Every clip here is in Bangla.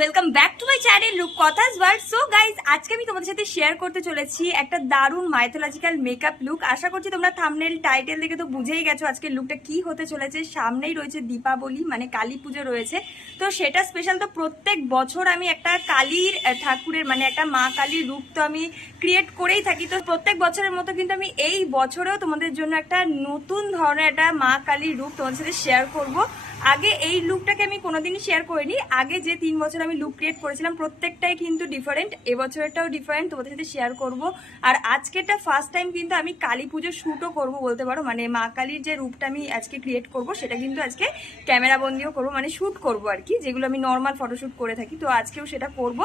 Welcome back to my channel লুক কথাস ওয়ার্ল্ড। সো গাইজ, আজকে আমি তোমাদের সাথে শেয়ার করতে চলেছি একটা দারুণ মাইথোলজিক্যাল মেকআপ লুক। আশা করছি তোমরা থাম্বনেল টাইটেল দেখে তো বুঝেই গেছো আজকের লুকটা কি হতে চলেছে। সামনেই রয়েছে দীপাবলি, মানে কালী পুজো রয়েছে, তো সেটা স্পেশাল। তো প্রত্যেক বছর আমি একটা কালীর ঠাকুরের মানে একটা মা কালীর রূপ তো আমি ক্রিয়েট করেই থাকি। তো প্রত্যেক বছরের মতো কিন্তু আমি এই বছরেও তোমাদের জন্য একটা নতুন ধরনের একটা মা কালীর রূপ তোমাদের সাথে শেয়ার করব। আগে এই লুকটাকে আমি কোনোদিনই শেয়ার করিনি। আগে যে 3 বছর আমি লুক ক্রিয়েট করেছিলাম প্রত্যেকটাই কিন্তু ডিফারেন্ট, এবছরেরটাও ডিফারেন্ট, তোমাদের সাথে শেয়ার করব। আর আজকেরটা ফার্স্ট টাইম কিন্তু আমি কালী পুজোর শ্যুটও করবো বলতে পারো, মানে মা কালীর যে রূপটা আমি আজকে ক্রিয়েট করব সেটা কিন্তু আজকে ক্যামেরা বন্দিও করবো, মানে শ্যুট করবো আর কি, যেগুলো আমি নর্মাল ফটোশ্যুট করে থাকি। তো আজকেও সেটা করব,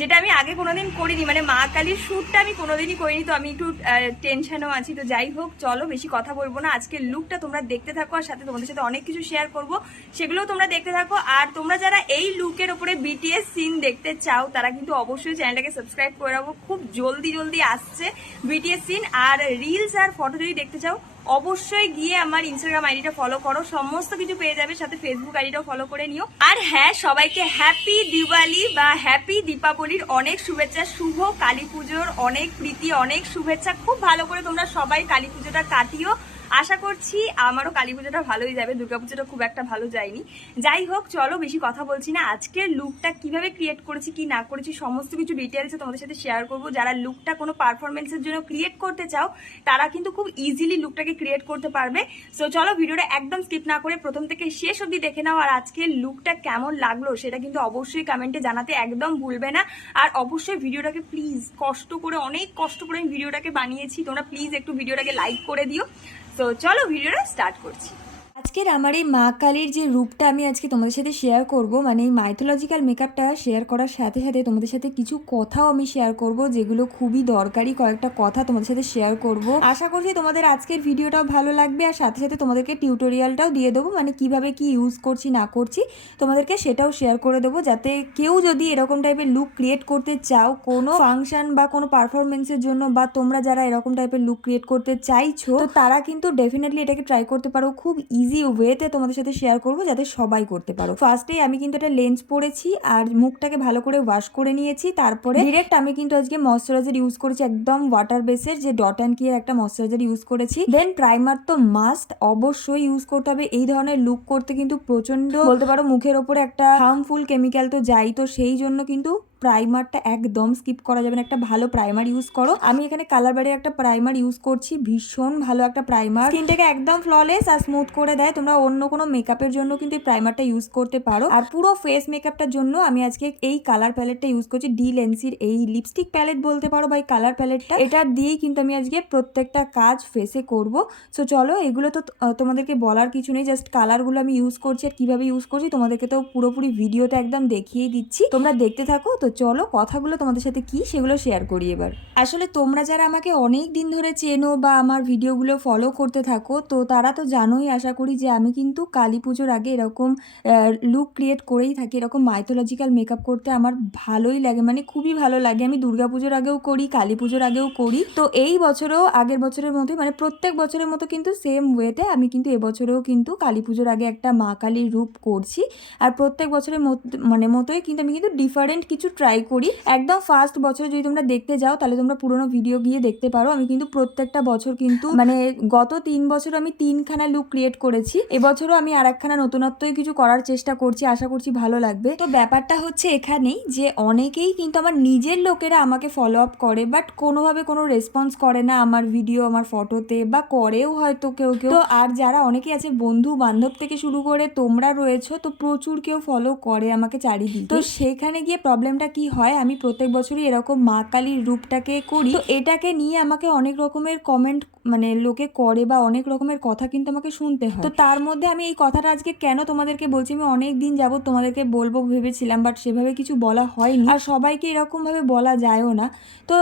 যেটা আমি আগে কোনোদিন করিনি, মানে মা কালীর শ্যুটটা আমি কোনোদিনই করিনি। তো আমি একটু টেনশনও আছি। তো যাই হোক, চলো বেশি কথা বলবো না, আজকের লুকটা তোমরা দেখতে থাকো, আর সাথে তোমাদের সাথে অনেক কিছু শেয়ার করব, সেগুলোও তোমরা দেখতে থাকো। আর তোমরা যারা এই লুকের ওপরে বিটিএস সিন দেখতে চাও তারা কিন্তু অবশ্যই চ্যানেলটাকে সাবস্ক্রাইব করে রাখো। খুব জলদি আসছে বিটিএস সিন। আর রিলস আর ফটো যদি দেখতে চাও অবশ্যই গিয়ে আমার ইনস্টাগ্রাম আইডিটা ফলো করো, সমস্ত কিছু পেয়ে যাবে, সাথে ফেসবুক আইডিটাও ফলো করে নিও। আর হ্যাঁ, সবাইকে হ্যাপি দিওয়ালি বা হ্যাপি দীপাবলির অনেক শুভেচ্ছা, শুভ কালী পুজোর অনেক প্রীতি, অনেক শুভেচ্ছা। খুব ভালো করে তোমরা সবাই কালী পুজোটা কাটিও। আশা করছি আমারও কালী পুজোটা ভালোই যাবে, দুর্গাপুজোটা খুব একটা ভালো যায়নি। যাই হোক, চলো বেশি কথা বলছি না, আজকের লুকটা কিভাবে ক্রিয়েট করেছি কি না করেছি সমস্ত কিছু ডিটেলসে তোমাদের সাথে শেয়ার করব। যারা লুকটা কোনো পারফরমেন্সের জন্য ক্রিয়েট করতে চাও তারা কিন্তু খুব ইজিলি লুকটাকে ক্রিয়েট করতে পারবে। সো চলো ভিডিওটা একদম স্কিপ না করে প্রথম থেকে শেষ অবধি দেখে নাও। আর আজকের লুকটা কেমন লাগলো সেটা কিন্তু অবশ্যই কমেন্টে জানাতে একদম ভুলবে না। আর অবশ্যই ভিডিওটাকে প্লিজ কষ্ট করে, অনেক কষ্ট করে আমি ভিডিওটাকে বানিয়েছি, তোমরা প্লিজ একটু ভিডিওটাকে লাইক করে দিও। তো চলো ভিডিওটা স্টার্ট করছি। আজকের আমার এই মা কালীর যে রূপটা আমি আজকে তোমাদের সাথে শেয়ার করব, মানে এই মাইথোলজিক্যাল মেকআপটা শেয়ার করার সাথে সাথে তোমাদের সাথে কিছু কথাও আমি শেয়ার করব, যেগুলো খুবই দরকারি কয়েকটা কথা তোমাদের সাথে শেয়ার করব। আশা করছি তোমাদের আজকের ভিডিওটাও ভালো লাগবে, আর সাথে সাথে তোমাদেরকে টিউটোরিয়ালটাও দিয়ে দেবো, মানে কিভাবে কি ইউজ করছি না করছি তোমাদেরকে সেটাও শেয়ার করে দেবো, যাতে কেউ যদি এরকম টাইপের লুক ক্রিয়েট করতে চাও কোনো ফাংশন বা কোনো পারফরমেন্সের জন্য, বা তোমরা যারা এরকম টাইপের লুক ক্রিয়েট করতে চাইছো, তো তারা কিন্তু ডেফিনেটলি এটাকে ট্রাই করতে পারো। খুব ইজি ওয়েতে তোমাদের সাথে শেয়ার করবো যাতে সবাই করতে পারো। ফার্স্টেই আমি কিন্তু একটা লেন্স পরেছি আর মুখটাকে ভালো করে ওয়াশ করে নিয়েছি। তারপরে ডিরেক্ট আমি কিন্তু আজকে ময়শ্চারাইজার ইউজ করেছি, একদম ওয়াটার বেসের যে ডট অ্যান্ড কি এর একটা ময়শ্চারাইজার ইউজ করেছি। দেন প্রাইমার তো মাস্ট অবশ্যই ইউজ করতে হবে। এই ধরনের লুক করতে কিন্তু প্রচন্ড বলতে পারো মুখের ওপরে একটা হার্মফুল কেমিক্যাল তো যাই, তো সেই জন্য কিন্তু প্রাইমারটা একদম স্কিপ করা যাবে না। একটা ভালো প্রাইমার ইউজ করো। আমি এখানে কালার বাড়ির একটা প্রাইমার ইউজ করছি, ভীষণ ভালো একটা প্রাইমার, স্কিনটাকে একদম ফ্ললেস আর স্মুথ করে দেয়। তোমরা অন্য কোনো মেকআপের জন্য কিন্তু এই প্রাইমারটা ইউজ করতে পারো। আর পুরো ফেস মেকআপটার জন্য আমি আজকে এই কালার প্যালেটটা ইউজ করছি, ডি লেন্সির এই লিপস্টিক প্যালেট বলতে পারো বা এই কালার প্যালেটটা, এটা দিয়েই কিন্তু আমি আজকে প্রত্যেকটা কাজ ফেসে করব। সো চলো, এগুলো তো তোমাদেরকে বলার কিছু নেই, জাস্ট কালারগুলো আমি ইউজ করছি আর কিভাবে ইউজ করছি তোমাদেরকে তো পুরোপুরি ভিডিওতে একদম দেখিয়ে দিচ্ছি, তোমরা দেখতে থাকো। তো চলো কথাগুলো তোমাদের সাথে কি সেগুলো শেয়ার করি এবার। আসলে তোমরা যারা আমাকে অনেক দিন ধরে চেনো বা আমার ভিডিওগুলো ফলো করতে থাকো, তো তারা তো জানোই আশা করি যে আমি কিন্তু কালী পুজোর আগে এরকম লুক ক্রিয়েট করেই থাকি। এরকম মাইথোলজিক্যাল মেকআপ করতে আমার ভালোই লাগে, মানে খুবই ভালো লাগে। আমি দুর্গাপুজোর আগেও করি, কালী পুজোর আগেও করি। তো এই বছরেও আগের বছরের মতোই, মানে প্রত্যেক বছরের মতো কিন্তু সেম ওয়েতে আমি কিন্তু এবছরেও কিন্তু কালী পুজোর আগে একটা মা কালীর রূপ করছি। আর প্রত্যেক বছরের মতোই কিন্তু আমি কিন্তু ডিফারেন্ট কিছু ট্রাই করি। একদম ফার্স্ট বছর যদি তোমরা দেখতে যাও তাহলে তোমরা পুরোনো ভিডিও গিয়ে দেখতে পারো। আমি কিন্তু প্রত্যেকটা বছর কিন্তু মানে গত 3 বছর আমি 3খানা লুক ক্রিয়েট করেছি, এবছরও আমি আর একখানা নতুনত্বই কিছু করার চেষ্টা করছি, আশা করছি ভালো লাগবে। তো ব্যাপারটা হচ্ছে এখানেই যে অনেকেই কিন্তু আমার নিজের লোকেরা আমাকে ফলো আপ করে, বাট কোনোভাবে কোনো রেসপন্স করে না আমার ভিডিও আমার ফটোতে, বা করেও হয়তো কেউ কেউ। তো আর যারা অনেকেই আছে বন্ধু বান্ধব থেকে শুরু করে তোমরা রয়েছো, তো প্রচুর কেউ ফলো করে আমাকে চারিদিকে। তো সেখানে গিয়ে প্রবলেমটা কি হয়, আমি প্রত্যেক বছরই এরকম মা কালীর রূপটাকে করি, তো এটাকে নিয়ে আমাকে অনেক রকমের কমেন্ট মানে লোকে করে বা অনেক রকমের কথা কিন্তু আমাকে শুনতে হয়। তো তার মধ্যে আমি এই কথাটা আজকে কেন তোমাদেরকে বলছি, আমি অনেক দিন যাবত তোমাদেরকে বলবো ভেবেছিলাম, বাট সেভাবে কিছু বলা হয়নি, আর সবাইকে এরকম ভাবে বলা যায়ও না। তো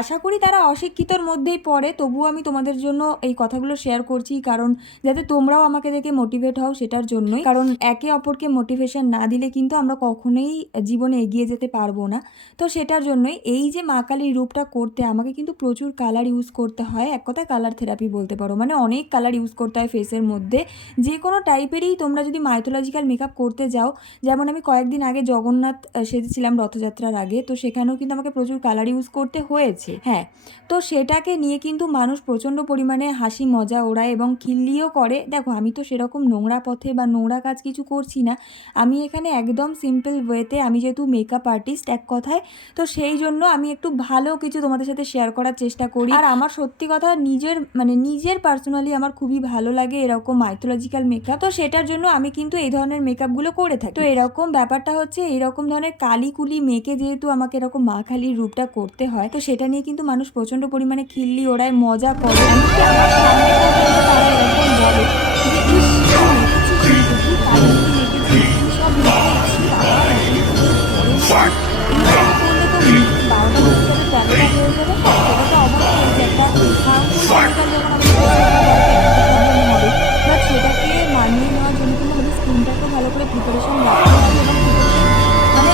আশা করি তারা অশিক্ষিতর মধ্যেই পড়ে, তবুও আমি তোমাদের জন্য এই কথাগুলো শেয়ার করছি, কারণ যাতে তোমরাও আমাকে দেখে মোটিভেট হও সেটার জন্যই। কারণ একে অপরকে মোটিভেশন না দিলে কিন্তু আমরা কখনোই জীবনে এগিয়ে যেতে পারবো পারবো না। তো সেটার জন্যই এই যে মা কালীর রূপটা করতে আমাকে কিন্তু প্রচুর কালার ইউজ করতে হয়, এক কথায় কালার থেরাপি বলতে পারো, মানে অনেক কালার ইউজ করতে হয় ফেসের মধ্যে। যে কোনো টাইপেরই তোমরা যদি মাইথোলজিক্যাল মেকআপ করতে যাও, যেমন আমি কয়েকদিন আগে জগন্নাথ সেজেছিলাম রথযাত্রার আগে, তো সেখানেও কিন্তু আমাকে প্রচুর কালার ইউজ করতে হয়েছে। হ্যাঁ, তো সেটাকে নিয়ে কিন্তু মানুষ প্রচণ্ড পরিমাণে হাসি মজা ওড়ায় এবং খিল্লিও করে। দেখো আমি তো সেরকম নোংরা পথে বা নোংরা কাজ কিছু করছি না, আমি এখানে একদম সিম্পল ওয়েতে, আমি যেহেতু মেকআপ আর্টিস্ট এক কথায়, তো সেই জন্য আমি একটু ভালো কিছু তোমাদের সাথে শেয়ার করার চেষ্টা করি। আর আমার সত্যি কথা নিজের পার্সোনালি আমার খুবই ভালো লাগে এরকম মাইথোলজিক্যাল মেকআপ, তো সেটার জন্য আমি কিন্তু এই ধরনের মেকআপগুলো করে থাকি। তো এরকম ব্যাপারটা হচ্ছে, এইরকম ধরনের কালি মেকে যেহেতু আমাকে এরকম মা কালীর রূপটা করতে হয়, তো সেটা নিয়ে কিন্তু মানুষ প্রচণ্ড পরিমাণে খিল্লি ওড়ায়, মজা করে। এমনকি আমার সামনে পর্যন্ত তারা এরকম বলে যে ইস, কি মেকেছিস, কি কালি মেকেছিস, কি সব মেকেছিস, বাবা এরকম করলে তো 12টা বেজে যাবে, 13টা হয়ে যাবে, সেটা তো অবশ্যই যে একটা হার্মফুল কেমিক্যাল যখন আমাদের প্রবলেম হবে, বাট সেটাকে মানিয়ে নেওয়ার জন্য কিন্তু আমাদের স্কিনটাকে ভালো করে প্রিপারেশন রাখতে হবে। এবং মানে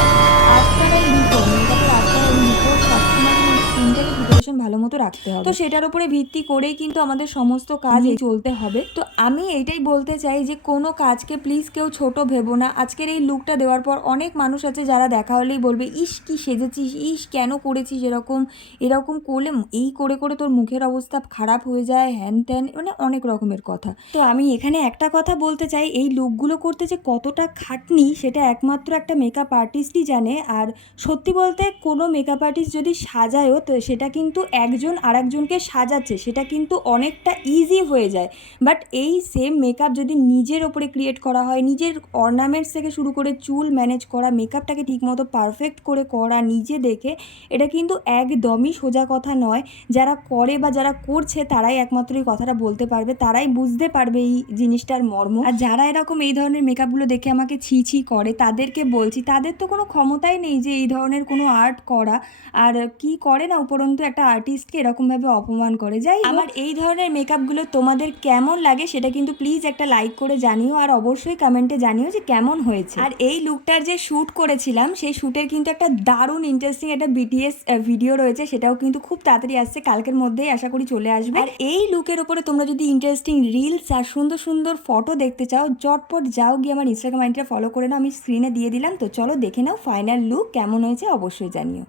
আফটার অ্যান্ড বিফোর, মেকআপের আফটার অ্যান্ড বিফোর সবসময় আমাদের স্কিনটাকে প্রিপারেশন ভালো মতো রাখতে হবে। তো সেটার উপরে ভিত্তি করেই কিন্তু আমাদের সমস্ত কাজ চলতে হবে। তো আমি এইটাই বলতে চাই যে কোনো কাজকে প্লিজ কেউ ছোট ভেবো না। আজকের এই লুকটা দেওয়ার পর অনেক মানুষ আছে যারা দেখা হলেই বলবে ইস কি সেজেছিস, ইস কেন করেছিস এরকম করলে এই করে করে তোর মুখের অবস্থা খারাপ হয়ে যায়, হ্যান ত্যান, মানে অনেক রকমের কথা। তো আমি এখানে একটা কথা বলতে চাই, এই লুকগুলো করতে যে কতটা খাটনি সেটা একমাত্র একটা মেকআপ আর্টিস্টই জানে। আর সত্যি বলতে কোনো মেকআপ আর্টিস্ট যদি সাজায়ও, তো সেটা কিন্তু একজন আরেকজনকে সাজাচ্ছে, সেটা কিন্তু অনেকটা ইজি হয়ে যায়। বাট এই সেম মেকআপ যদি নিজের ওপরে ক্রিয়েট করা হয়, নিজের অর্নামেন্টস থেকে শুরু করে চুল ম্যানেজ করা, মেকআপটাকে ঠিকমতো পারফেক্ট করে করা নিজে দেখে, এটা কিন্তু একদমই সোজা কথা নয়। যারা করে বা যারা করছে তারাই একমাত্র এই কথাটা বলতে পারবে, তারাই বুঝতে পারবে এই জিনিসটার মর্ম। আর যারা এরকম এই ধরনের মেকআপগুলো দেখে আমাকে ছি করে, তাদেরকে বলছি তাদের তো কোনো ক্ষমতাই নেই যে এই ধরনের কোনো আর্ট করা। আর কি করে না, উপরন্তু একটা আর্টিস্টকে এরকমভাবে অপমান করে। যাই আমার এই ধরনের মেকআপগুলো তোমাদের কেমন লাগে সেটা কিন্তু প্লিজ একটা লাইক করে জানিও, আর অবশ্যই কমেন্টে জানিও যে কেমন হয়েছে। আর এই লুকটার যে শ্যুট করেছিলাম সেই শ্যুটের কিন্তু একটা দারুণ ইন্টারেস্টিং একটা বিটিএস ভিডিও রয়েছে, সেটাও কিন্তু খুব তাড়াতাড়ি আসছে, কালকের মধ্যেই আশা করি চলে আসবে। আর এই লুকের উপরে তোমরা যদি ইন্টারেস্টিং রিলস আর সুন্দর সুন্দর ফটো দেখতে চাও, চটপট যাও গিয়ে আমার ইনস্টাগ্রাম আইডিটা ফলো করে নাও, আমি স্ক্রিনে দিয়ে দিলাম। তো চলো দেখে নাও ফাইনাল লুক কেমন হয়েছে, অবশ্যই জানিও।